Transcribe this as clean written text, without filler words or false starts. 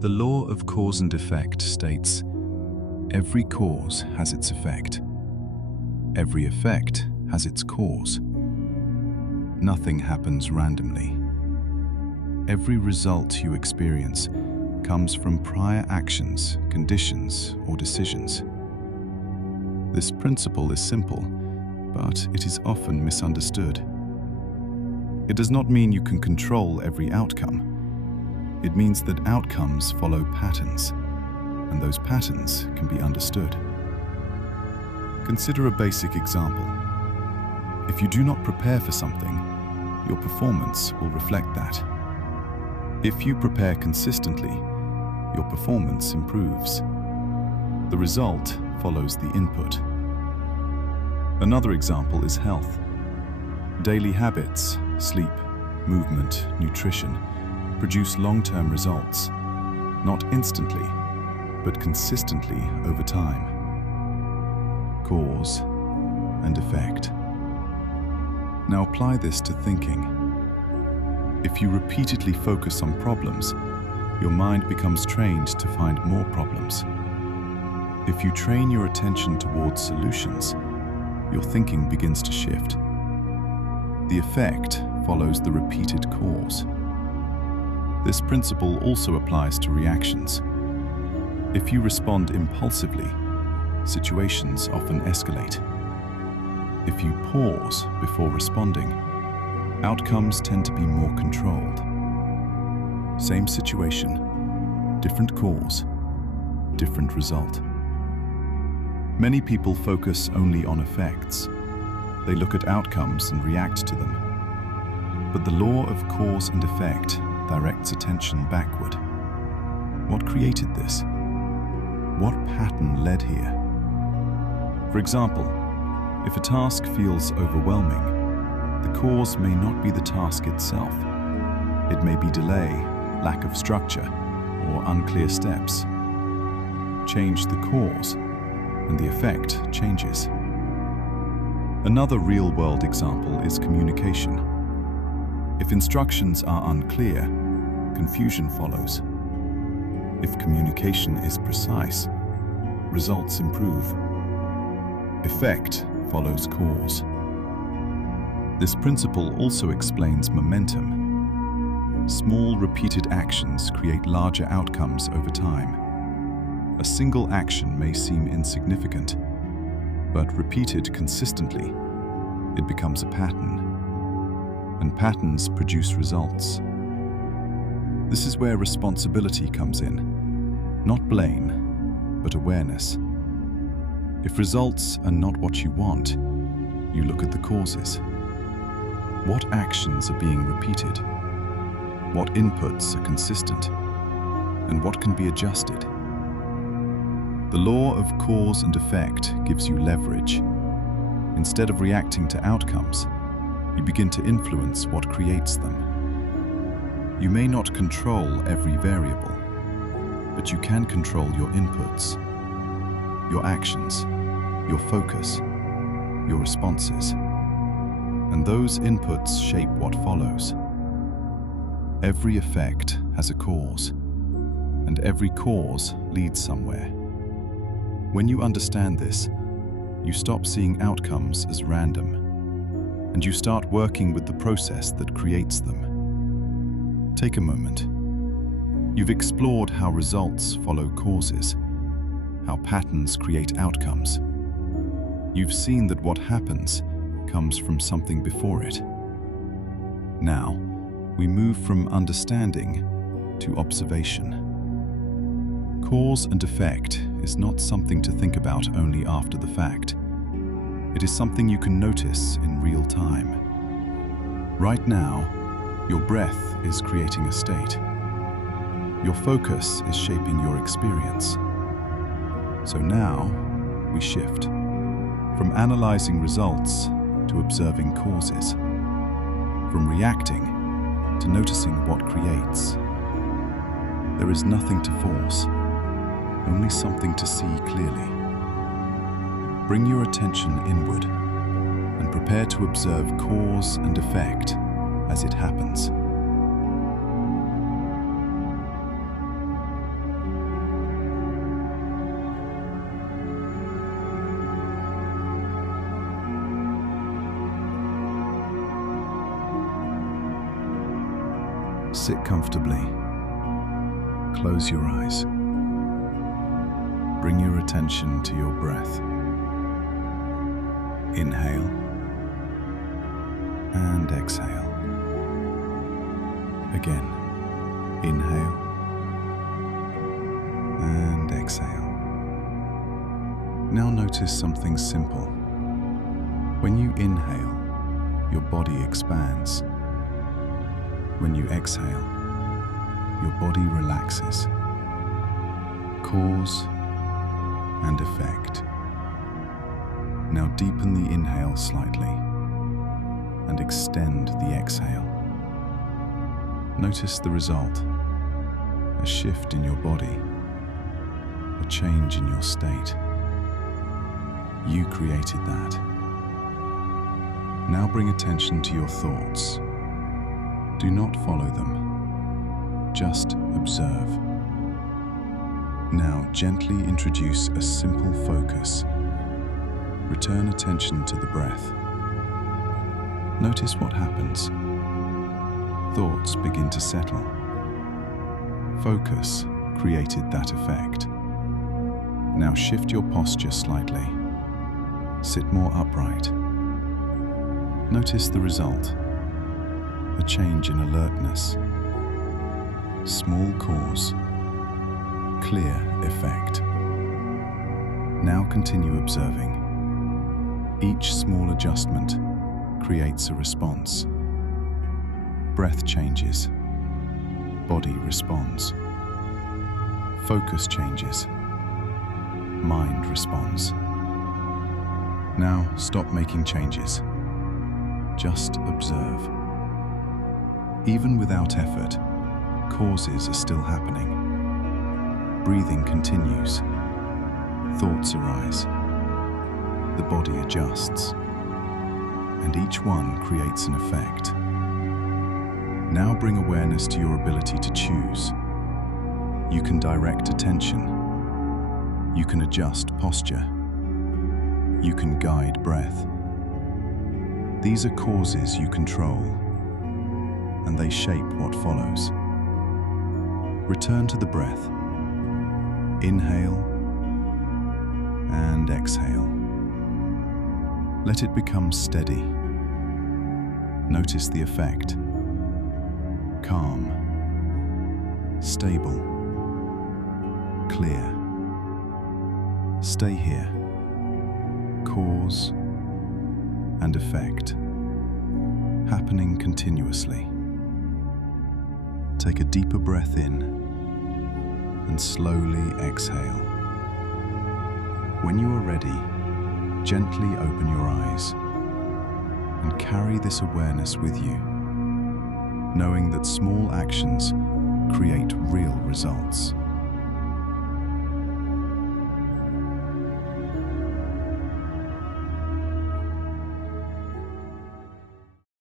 The law of cause and effect states, every cause has its effect. Every effect has its cause. Nothing happens randomly. Every result you experience comes from prior actions, conditions, or decisions. This principle is simple, but it is often misunderstood. It does not mean you can control every outcome. It means that outcomes follow patterns, and those patterns can be understood. Consider a basic example. If you do not prepare for something, your performance will reflect that. If you prepare consistently, your performance improves. The result follows the input. Another example is health. Daily habits, sleep, movement, nutrition, produce long-term results, not instantly, but consistently over time. Cause and effect. Now apply this to thinking. If you repeatedly focus on problems, your mind becomes trained to find more problems. If you train your attention towards solutions, your thinking begins to shift. The effect follows the repeated cause. This principle also applies to reactions. If you respond impulsively, situations often escalate. If you pause before responding, outcomes tend to be more controlled. Same situation, different cause, different result. Many people focus only on effects. They look at outcomes and react to them. But the law of cause and effect directs attention backward. What created this? What pattern led here? For example, if a task feels overwhelming, the cause may not be the task itself. It may be delay, lack of structure, or unclear steps. Change the cause, and the effect changes. Another real-world example is communication. If instructions are unclear, confusion follows. If communication is precise, results improve. Effect follows cause. This principle also explains momentum. Small, repeated actions create larger outcomes over time. A single action may seem insignificant, but repeated consistently, it becomes a pattern. And patterns produce results. This is where responsibility comes in. Not blame, but awareness. If results are not what you want, you look at the causes. What actions are being repeated? What inputs are consistent? And what can be adjusted? The law of cause and effect gives you leverage. Instead of reacting to outcomes, you begin to influence what creates them. You may not control every variable, but you can control your inputs, your actions, your focus, your responses. And those inputs shape what follows. Every effect has a cause, and every cause leads somewhere. When you understand this, you stop seeing outcomes as random, and you start working with the process that creates them. Take a moment. You've explored how results follow causes, how patterns create outcomes. You've seen that what happens comes from something before it. Now, we move from understanding to observation. Cause and effect is not something to think about only after the fact. It is something you can notice in real time. Right now, your breath is creating a state. Your focus is shaping your experience. So now, we shift from analyzing results to observing causes, from reacting to noticing what creates. There is nothing to force, only something to see clearly. Bring your attention inward and prepare to observe cause and effect as it happens. Sit comfortably. Close your eyes. Bring your attention to your breath. Inhale and exhale. Again, inhale and exhale. Now notice something simple. When you inhale, your body expands. When you exhale, your body relaxes. Cause and effect. Now deepen the inhale slightly and extend the exhale. Notice the result, a shift in your body, a change in your state. You created that. Now bring attention to your thoughts. Do not follow them, just observe. Now gently introduce a simple focus. Return attention to the breath. Notice what happens. Thoughts begin to settle. Focus created that effect. Now shift your posture slightly. Sit more upright. Notice the result. A change in alertness. Small cause. Clear effect. Now continue observing. Each small adjustment creates a response. Breath changes. Body responds. Focus changes. Mind responds. Now stop making changes. Just observe. Even without effort, causes are still happening. Breathing continues. Thoughts arise. The body adjusts. And each one creates an effect. Now bring awareness to your ability to choose. You can direct attention. You can adjust posture. You can guide breath. These are causes you control, and they shape what follows. Return to the breath. Inhale and exhale. Let it become steady. Notice the effect. Calm, stable, clear. Stay here. Cause and effect, happening continuously. Take a deeper breath in and slowly exhale. When you are ready, gently open your eyes and carry this awareness with you, knowing that small actions create real results.